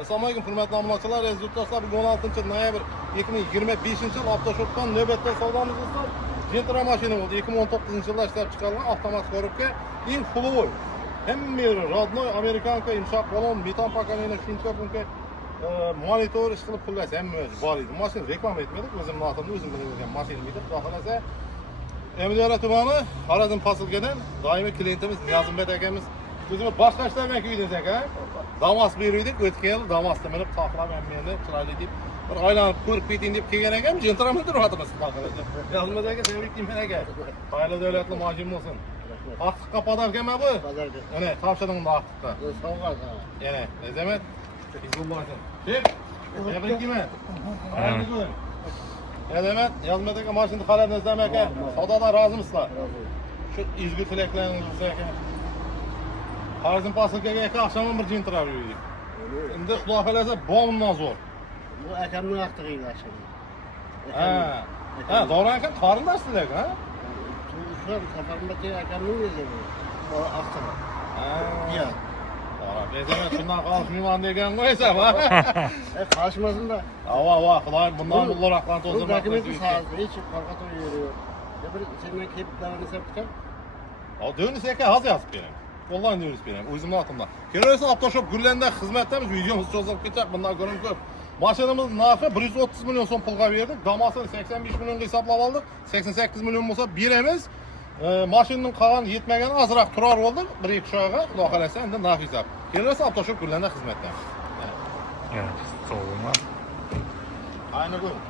Assalomu alaykum, hurmatli obunachilar, aziz yurtdoshlar. Bugun 16-noyabr 2025 yil Avtoshopdan navbatdagi savdomiz do'stlar. Gentra mashina bo'ldi. 2019-yilda ishlab chiqarilgan avtomat korobka, eng xulvoy. Hamma yeri rodnoy, amerikanka, yumshoq balon, metan pakanining shuncha bunga monitor ish qilib xullas hamma bor edi. Mashina reklama etmadik, o'zim notimda o'zim biladigan mashina edi. Xohlasa Emdiyora tumani, Xorazm posilkadan doimiy klientimiz Niyozmbek akamiz o'zimiz boshqa ishlamak uyimiz aka. Damas berdik, o'tgan yil Damasda minib taqlab meni chiroyli deb bir aylanib ko'rib keting deb kelgan ekan, jentramen turibmiz. Niyozmbek aka, tebrik qilaman aka. Xayli davlatli mashina bo'lsin. Haqqa podarkami bu? Podarka. Ana, topshiriqni haqqa. Sovg'a. Yana, Azamat. Izullosin. Deb, tebrik qilaman. Xayli ko'ring. Azamat, Niyozmbek aka mashinani qaladingizmi aka? Savdodan rozimisizlar? Shu izgu tilaklaringiz aka. Xorazm posilkaga aka oqshom bir jentra yurdik. Endi xudo xolasa bomdan zo'r. Bu akamning vaqtiga yaxshi. Ha, Davron aka qarindoshsizlar, ha? Shu safarmati akamning o'zi bu. Vaqtiga. Ya. Azamat shundan qolishmayman degan qo'ysam, ha? Qolishmasin-da. Ava, xudoyim bundan bularaqdan Bu to'zdirmoq. dokumenti sahasida hech qolqat yuriyor. Bir sendan kelib davom etsa bitar. Dönüş aka haz yazıp benim. Vallahi dönüş benim. O'zimning atimdan. Kelayotgan Avtoshop Gullarda xizmatdamiz. Videomiz cho'zilib ketadi. Bundan ko'rim ko'p. Mashinamiz narxi 130 million so'm pulga berdik. Damasini 85 millionga hisoblab oldik. 88 million bo'lsa beramiz. Mashinaning qolgan yetmagani ozroq turar bo'ldi. 1-2 oyga, xudo xolasa endi narx hisob. Kelayotgan Avtoshop Gullarda xizmatdamiz. Evet, soğuma. Ayni ko'ring.